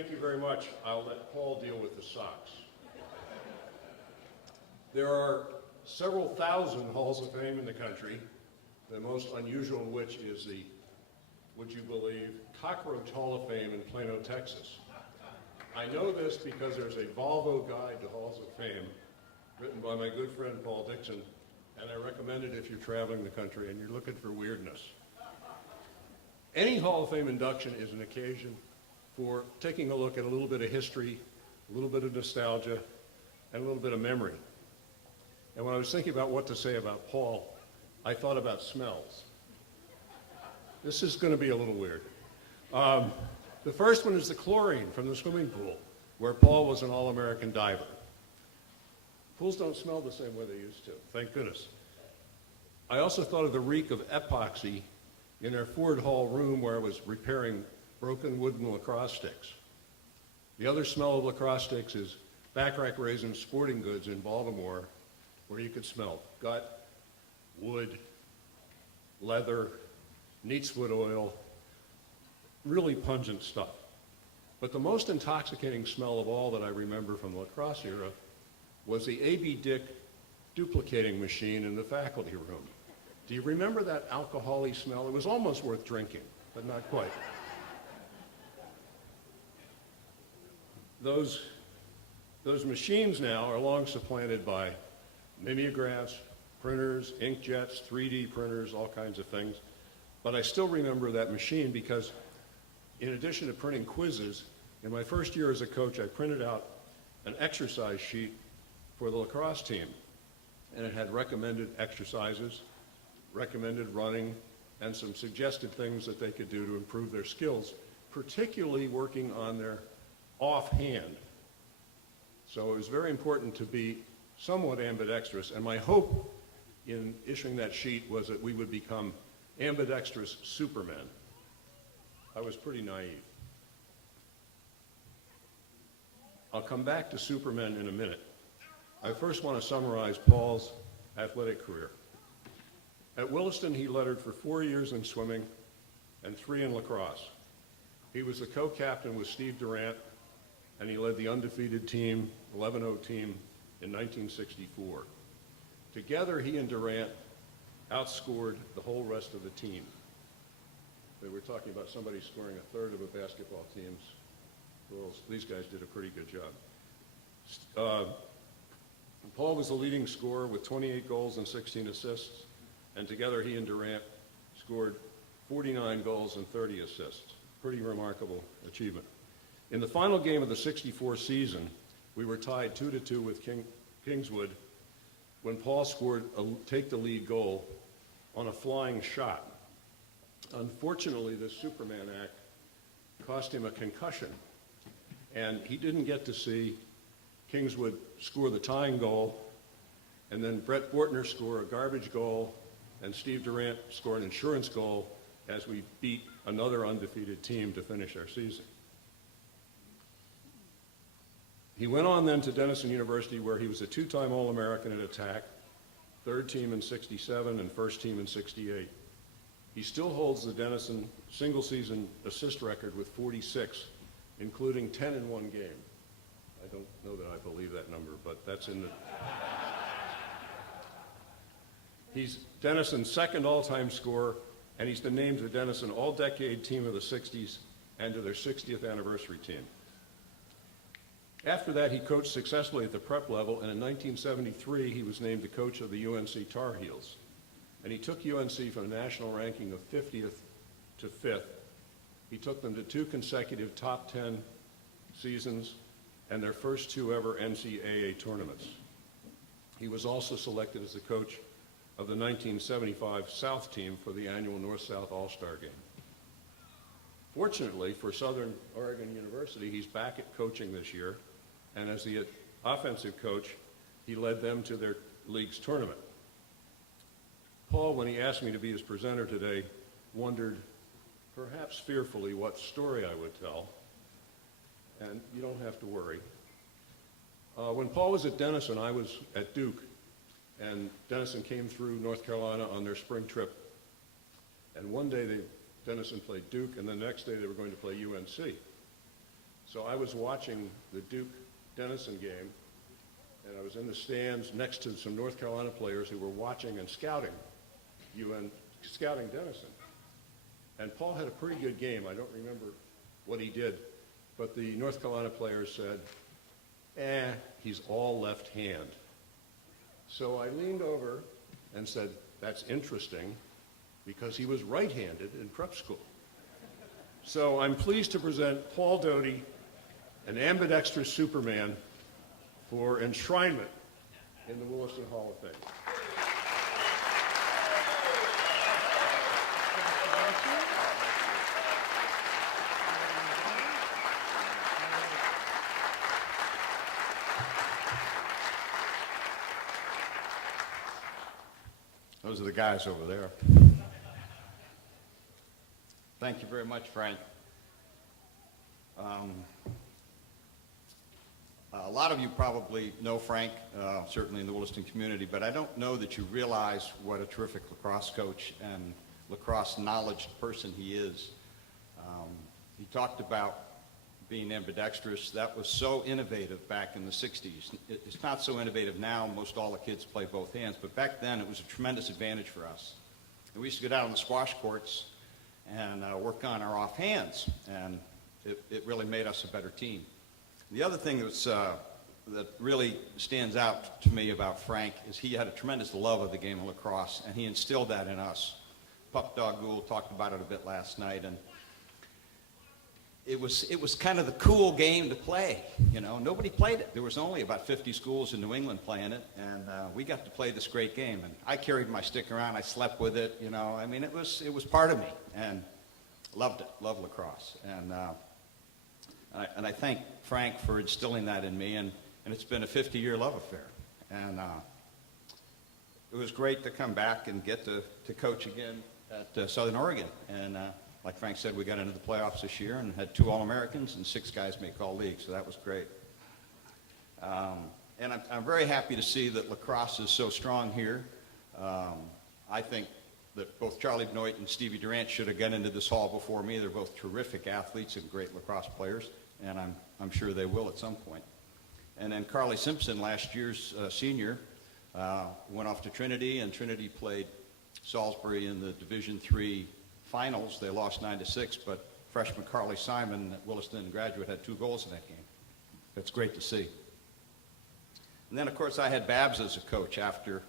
Thank you very much. I'll let Paul deal with the socks. There are several thousand halls of fame in the country, the most unusual of which is the, would you believe, Cockroach Hall of Fame in Plano, Texas. I know this because there's a Volvo Guide to Halls of Fame written by my good friend Paul Dixon, and I recommend it if you're traveling the country and you're looking for weirdness. Any Hall of Fame induction is an occasion for taking a look at a little bit of history, a little bit of nostalgia, and a little bit of memory. And when I was thinking about what to say about Paul, I thought about smells. This is going to be a little weird. The first one is the chlorine from the swimming pool, where Paul was an All-American diver. Pools don't smell the same way they used to, thank goodness. I also thought of the reek of epoxy in our Ford Hall room where I was repairing broken wooden lacrosse sticks. The other smell of lacrosse sticks is Backrack Raisin Sporting Goods in Baltimore, where you could smell gut, wood, leather, neatswood oil, really pungent stuff. But the most intoxicating smell of all that I remember from the lacrosse era was the A.B. Dick duplicating machine in the faculty room. Do you remember that alcohol-y smell? It was almost worth drinking, but not quite. Those machines now are long supplanted by mimeographs, printers, inkjets, 3D printers, all kinds of things. But I still remember that machine because in addition to printing quizzes, in my first year as a coach, I printed out an exercise sheet for the lacrosse team. And it had recommended exercises, recommended running, and some suggested things that they could do to improve their skills, particularly working on their offhand. So it was very important to be somewhat ambidextrous, and my hope in issuing that sheet was that we would become ambidextrous supermen. I was pretty naive. I'll come back to supermen in a minute. I first want to summarize Paul's athletic career. At Williston, he lettered for 4 years in swimming and 3 in lacrosse. He was the co-captain with Steve Durant, and he led the undefeated team, 11-0 team, in 1964. Together, he and Durant outscored the whole rest of the team. They were talking about somebody scoring a third of a basketball team's goals. These guys did a pretty good job. Paul was the leading scorer with 28 goals and 16 assists, and together he and Durant scored 49 goals and 30 assists. Pretty remarkable achievement. In the final game of the 64 season, we were tied 2-2 with Kingswood when Paul scored a take-the-lead goal on a flying shot. Unfortunately, this Superman act cost him a concussion, and he didn't get to see Kingswood score the tying goal, and then Brett Bortner score a garbage goal, and Steve Durant score an insurance goal as we beat another undefeated team to finish our season. He went on then to Denison University, where he was a 2-time All-American at attack, 3rd team in 67 and 1st team in 68. He still holds the Denison single-season assist record with 46, including 10 in one game. I don't know that I believe that number, but that's in the... He's Denison's second all-time scorer, and he's been named the Denison All-Decade Team of the 60s and to their 60th anniversary team. After that, he coached successfully at the prep level, and in 1973, he was named the coach of the UNC Tar Heels. And he took UNC from a national ranking of 50th to 5th. He took them to 2 consecutive top 10 seasons and their first 2 ever NCAA tournaments. He was also selected as the coach of the 1975 South team for the annual North-South All-Star game. Fortunately for Southern Oregon University, he's back at coaching this year, and as the offensive coach, he led them to their league's tournament. Paul, when he asked me to be his presenter today, wondered, perhaps fearfully, what story I would tell, and you don't have to worry. When Paul was at Denison, I was at Duke, and Denison came through North Carolina on their spring trip, and one day Denison played Duke, and the next day they were going to play UNC. So I was watching the Duke-Denison game, and I was in the stands next to some North Carolina players who were watching and scouting Denison. And Paul had a pretty good game. I don't remember what he did, but the North Carolina players said, he's all left hand. So I leaned over and said, that's interesting, because he was right-handed in prep school. So I'm pleased to present Paul Doty, an ambidextrous Superman, for enshrinement in the Williston Hall of Fame. Those are the guys over there. Thank you very much, Frank. A lot of you probably know Frank, certainly in the Williston community, but I don't know that you realize what a terrific lacrosse coach and lacrosse knowledge person he is. He talked about being ambidextrous. That was so innovative back in the 60s. It's not so innovative now. Most all the kids play both hands, but back then it was a tremendous advantage for us. And we used to go down on the squash courts and work on our off hands, and it really made us a better team. The other thing that really stands out to me about Frank is he had a tremendous love of the game of lacrosse, and he instilled that in us. Pup Dog Gould talked about it a bit last night, and it was kind of the cool game to play. You know, nobody played it. There was only about 50 schools in New England playing it, and we got to play this great game. And I carried my stick around. I slept with it. You know, I mean, it was part of me, and loved it. Loved lacrosse, and I thank Frank for instilling that in me. And it's been a 50-year love affair, and it was great to come back and get to coach again at Southern Oregon. And like Frank said, we got into the playoffs this year and had 2 All-Americans and 6 guys make All-League, so that was great. And I'm very happy to see that lacrosse is so strong here. I think that both Charlie Benoit and Stevie Durant should have got into this hall before me. They're both terrific athletes and great lacrosse players, and I'm sure they will at some point. And then Carly Simpson, last year's senior, went off to Trinity, and Trinity played Salisbury in the Division III finals. They lost 9-6, but freshman Carly Simon at Williston graduate had 2 goals in that game. That's great to see. And then, of course, I had Babs as a coach after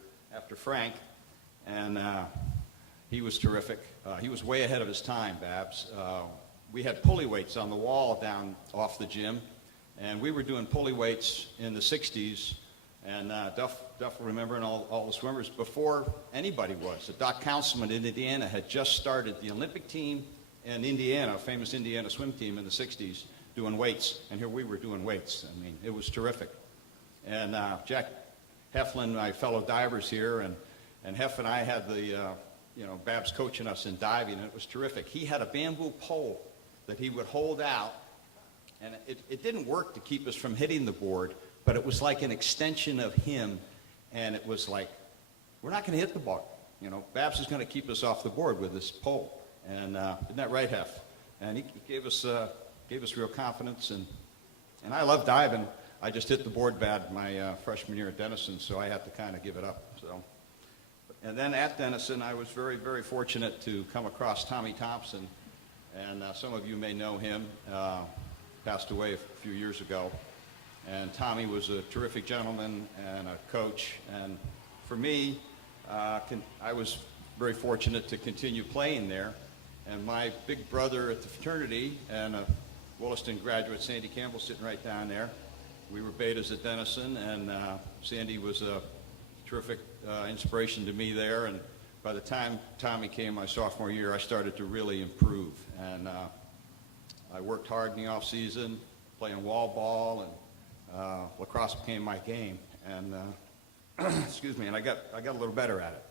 Frank, and he was terrific. He was way ahead of his time, Babs. We had pulley weights on the wall down off the gym, and we were doing pulley weights in the 60s, and Duff will remember, and all the swimmers, before anybody was. The Doc Councilman in Indiana had just started the Olympic team in Indiana, a famous Indiana swim team in the 60s, doing weights, and here we were doing weights. I mean, it was terrific. And Jack Heflin, my fellow divers here, and Hef and I had the, Babs coaching us in diving, and it was terrific. He had a bamboo pole that he would hold out, and it didn't work to keep us from hitting the board, but it was like an extension of him, and it was like, we're not going to hit the ball. You know, Babs is going to keep us off the board with this pole. And isn't that right, Hef? And he gave us real confidence, and I love diving. I just hit the board bad my freshman year at Denison, so I had to kind of give it up. So, and then at Denison, I was very, very fortunate to come across Tommy Thompson, and some of you may know him. Passed away a few years ago. And Tommy was a terrific gentleman and a coach. And for me, I was very fortunate to continue playing there. And my big brother at the fraternity and a Williston graduate, Sandy Campbell, sitting right down there. We were betas at Denison, and Sandy was a terrific inspiration to me there. And by the time Tommy came my sophomore year, I started to really improve. And I worked hard in the off season, playing wall ball, and lacrosse became my game, and excuse me, and I got a little better at it.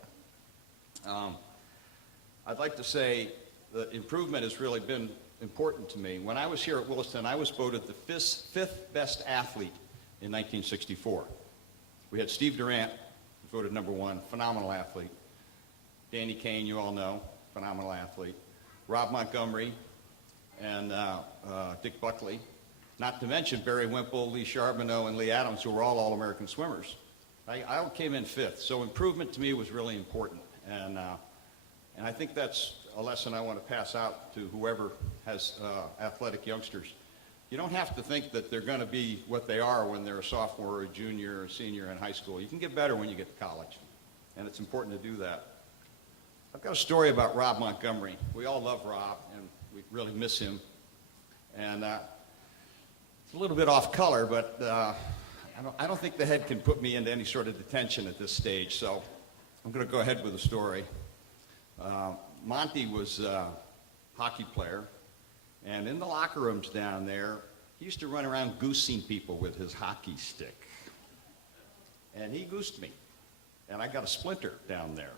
I'd like to say that improvement has really been important to me. When I was here at Williston, I was voted the fifth best athlete in 1964. We had Steve Durant, voted number 1, phenomenal athlete. Danny Kane, you all know, phenomenal athlete. Rob Montgomery and Dick Buckley. not to mention Barry Wimple, Lee Charbonneau, and Lee Adams, who were all All-American swimmers. I came in 5th, so improvement to me was really important. And I think that's a lesson I want to pass out to whoever has athletic youngsters. You don't have to think that they're going to be what they are when they're a sophomore or a junior or a senior in high school. You can get better when you get to college, and it's important to do that. I've got a story about Rob Montgomery. We all love Rob, and we really miss him. And it's a little bit off color, but I don't think the head can put me into any sort of detention at this stage, so I'm going to go ahead with the story. Monty was a hockey player, and in the locker rooms down there, he used to run around goosing people with his hockey stick. And he goosed me, and I got a splinter down there.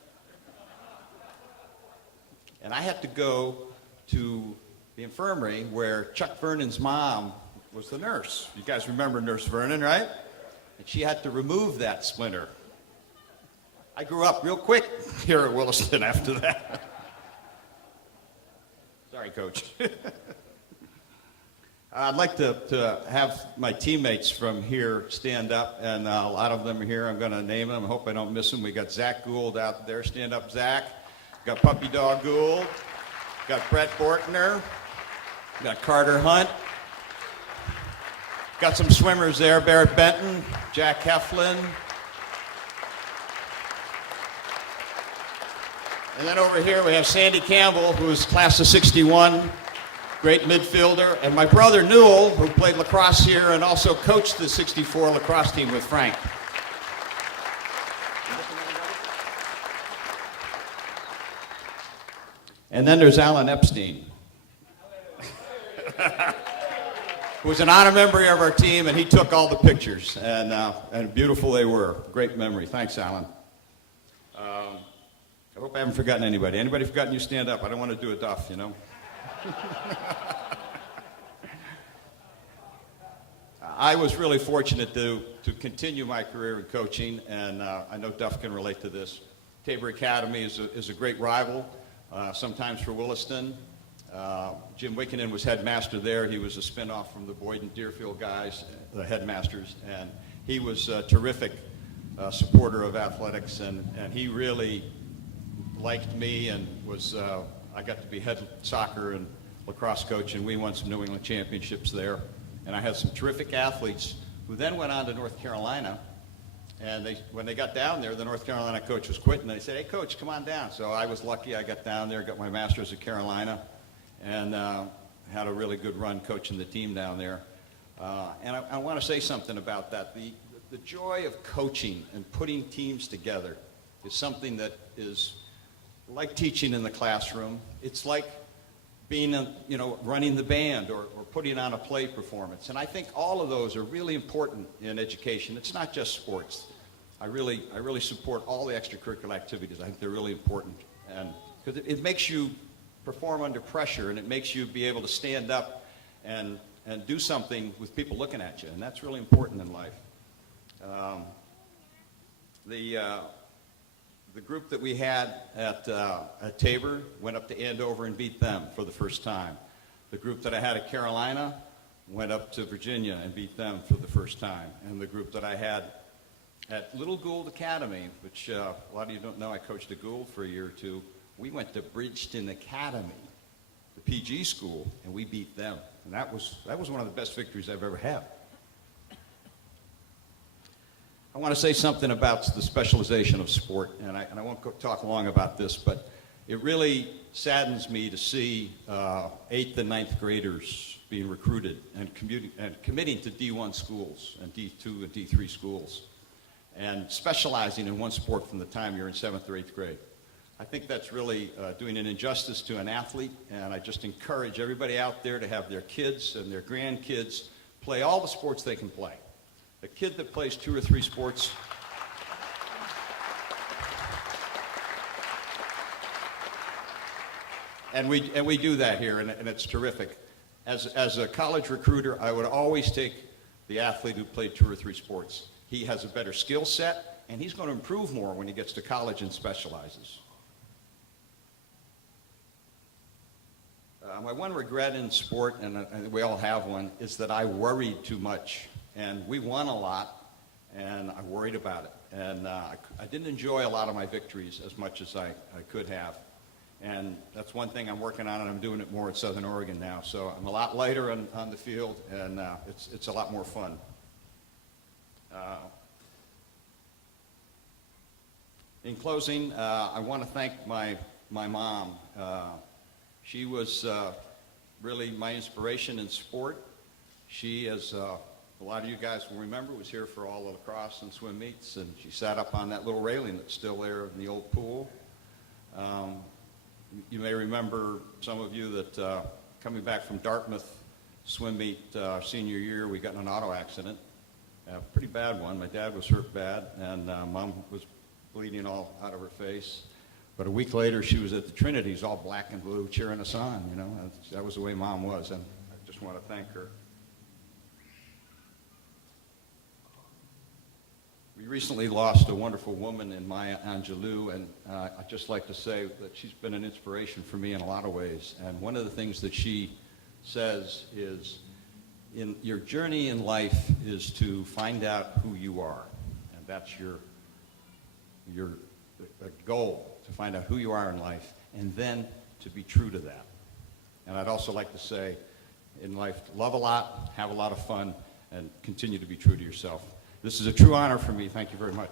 And I had to go to the infirmary where Chuck Vernon's mom was the nurse. You guys remember Nurse Vernon, right? And she had to remove that splinter. I grew up real quick here at Williston after that. Sorry, Coach. I'd like to have my teammates from here stand up, and a lot of them are here. I'm going to name them. I hope I don't miss them. We got Zach Gould out there. Stand up, Zach. Got Puppy Dog Gould. Got Brett Bortner. Got Carter Hunt. Got some swimmers there. Barrett Benton, Jack Heflin. And then over here we have Sandy Campbell, who's class of 61, great midfielder. And my brother Newell, who played lacrosse here and also coached the 64 lacrosse team with Frank. And then there's Alan Epstein, who was an honor member of our team, and he took all the pictures, and beautiful they were. Great memory. Thanks, Alan. I hope I haven't forgotten anybody. Anybody forgotten you stand up? I don't want to do a duff, you know. I was really fortunate to continue my career in coaching, and I know Duff can relate to this. Tabor Academy is a great rival, sometimes for Williston. Jim Wickenden was headmaster there. He was a spinoff from the Boyd and Deerfield guys, the headmasters, and he was a terrific supporter of athletics, and he really liked me, and was I got to be head soccer and lacrosse coach, and we won some New England championships there. And I had some terrific athletes who then went on to North Carolina, and when they got down there, the North Carolina coach was quitting. They said, "Hey, coach, come on down." So I was lucky. I got down there, got my master's at Carolina, and had a really good run coaching the team down there. And I want to say something about that. The joy of coaching and putting teams together is something that is like teaching in the classroom. It's like being, running the band or putting on a play performance. And I think all of those are really important in education. It's not just sports. I really support all the extracurricular activities. I think they're really important. And because it makes you perform under pressure, and it makes you be able to stand up and do something with people looking at you. And that's really important in life. The group that we had at Tabor went up to Andover and beat them for the first time. The group that I had at Carolina went up to Virginia and beat them for the first time. And the group that I had at Little Gould Academy, which a lot of you don't know, I coached at Gould for a year or two. We went to Bridgeton Academy, the PG school, and we beat them. And that was one of the best victories I've ever had. I want to say something about the specialization of sport, and I won't talk long about this, but it really saddens me to see 8th and 9th graders being recruited and committing to D1 schools and D2 and D3 schools and specializing in one sport from the time you're in 7th or 8th grade. I think that's really doing an injustice to an athlete, and I just encourage everybody out there to have their kids and their grandkids play all the sports they can play. A kid that plays 2 or 3 sports and we do that here, and it's terrific. As a college recruiter, I would always take the athlete who played 2 or 3 sports. He has a better skill set, and he's going to improve more when he gets to college and specializes. My one regret in sport, and we all have one, is that I worried too much. And we won a lot, and I worried about it. And I didn't enjoy a lot of my victories as much as I could have. And that's one thing I'm working on, and I'm doing it more at Southern Oregon now. So I'm a lot lighter on the field, and it's a lot more fun. In closing, I want to thank my mom. She was really my inspiration in sport. She, as a lot of you guys will remember, was here for all the lacrosse and swim meets, and she sat up on that little railing that's still there in the old pool. You may remember, some of you, that coming back from Dartmouth swim meet senior year, we got in an auto accident, a pretty bad one. My dad was hurt bad, and Mom was bleeding all out of her face. But a week later, she was at the Trinities, all black and blue, cheering us on. You know, that was the way Mom was, and I just want to thank her. We recently lost a wonderful woman in Maya Angelou, and I'd just like to say that she's been an inspiration for me in a lot of ways. And one of the things that she says is, in your journey in life is to find out who you are, and that's your goal, to find out who you are in life, and then to be true to that. And I'd also like to say, in life, love a lot, have a lot of fun, and continue to be true to yourself. This is a true honor for me. Thank you very much.